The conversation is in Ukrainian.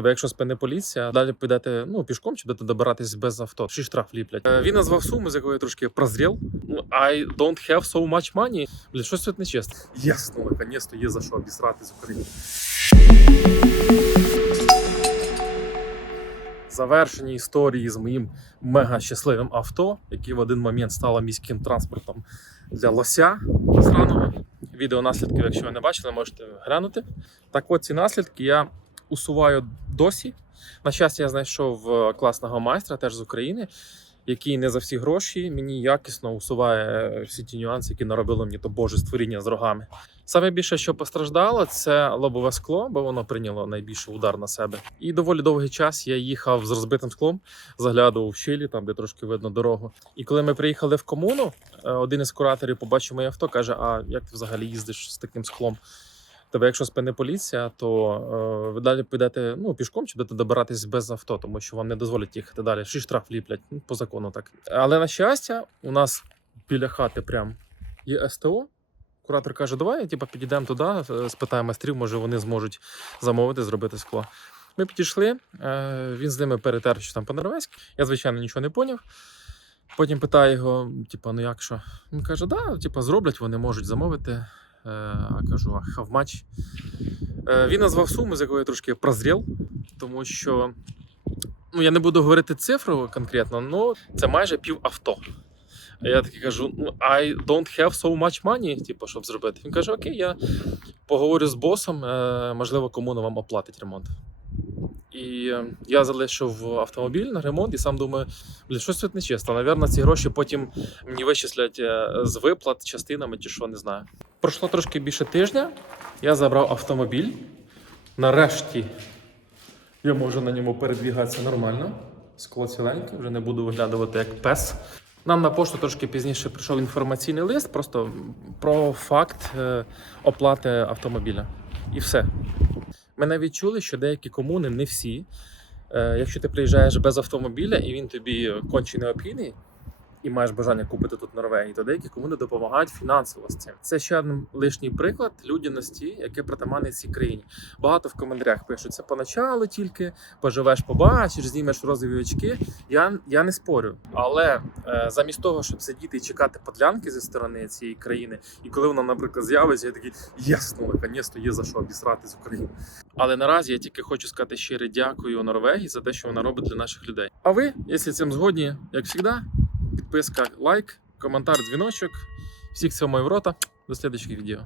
Тебе, якщо спине поліція, далі підете ну пішком чи будете добиратись без авто. Й штраф ліплять. Е, Він назвав суму, з якої я трошки прозрів. Ну, I don't have so much money. Блін, щось тут нечесно. Ясно, наконець-то є за що обісрати з України. Завершені історії з моїм мега щасливим авто, яке в один момент стало міським транспортом для лося сраного. Відео наслідків, якщо ви не бачили, можете глянути. Так от ці наслідки я усуваю досі. На щастя, я знайшов е, класного майстра, теж з України, який не за всі гроші мені якісно усуває е, всі ті нюанси, які наробило мені то боже створіння з рогами. Саме більше, що постраждало, це лобове скло, бо воно прийняло найбільший удар на себе. І доволі довгий час я їхав з розбитим склом, заглядував в щілі, там де трошки видно дорогу. І коли ми приїхали в комуну, е, один із кураторів побачив моє авто, каже: А як ти взагалі їздиш з таким склом? Тебе, якщо спине поліція, то е, ви далі підете ну, пішком чи будете добиратись без авто, тому що вам не дозволять їхати далі. Ще штраф ліплять ну, по закону так. Але на щастя, у нас біля хати прям є СТО. Куратор каже: давай, типу, підійдемо туди, е, спитаємо майстрів, може вони зможуть замовити, зробити скло. Ми підійшли, е, він з ними перетер, що там по-норвезьки. Я, звичайно, нічого не поняв. Потім питаю його, типу, ну як що? Він каже, да, типу, зроблять, вони можуть замовити. Е, кажу, а хавмач. Е, Він назвав суму, з якої я трошки прозрів, тому що ну, я не буду говорити цифру конкретно, але це майже пів авто. А я такий кажу: ну, I don't have so much money, типу, щоб зробити. Він каже: Окей, я поговорю з босом, е, можливо, комуна вам оплатить ремонт. І я залишив автомобіль на ремонт і сам думаю, блін, щось тут нечесно. Навірно, ці гроші потім мені вичислять з виплат частинами чи що, не знаю. Пройшло трошки більше тижня. Я забрав автомобіль. Нарешті я можу на ньому передвігатися нормально. Скло ціленьке, вже не буду виглядувати як пес. Нам на пошту трошки пізніше прийшов інформаційний лист, просто про факт е, оплати автомобіля. І все. Ми навіть чули, що деякі комуни, не всі, е, якщо ти приїжджаєш без автомобіля і він тобі конче необхідний, і маєш бажання купити тут Норвегії, то деякі комуни допомагають фінансово з цим. Це ще один лишній приклад людяності, яке притаманне цій країні. Багато в коментарях пишуть, це поначалу тільки поживеш, побачиш, знімеш розові очки. Я, я не спорю. Але е, замість того, щоб сидіти і чекати подлянки зі сторони цієї країни, і коли вона, наприклад, з'явиться, я такий ясно, наконець-то є за що обісрати з України. Але наразі я тільки хочу сказати щире дякую Норвегії за те, що вона робить для наших людей. А ви, якщо цим згодні, як завжди, підписка, лайк, коментар, дзвіночок. Всіх цього в рота. До слідчих відео.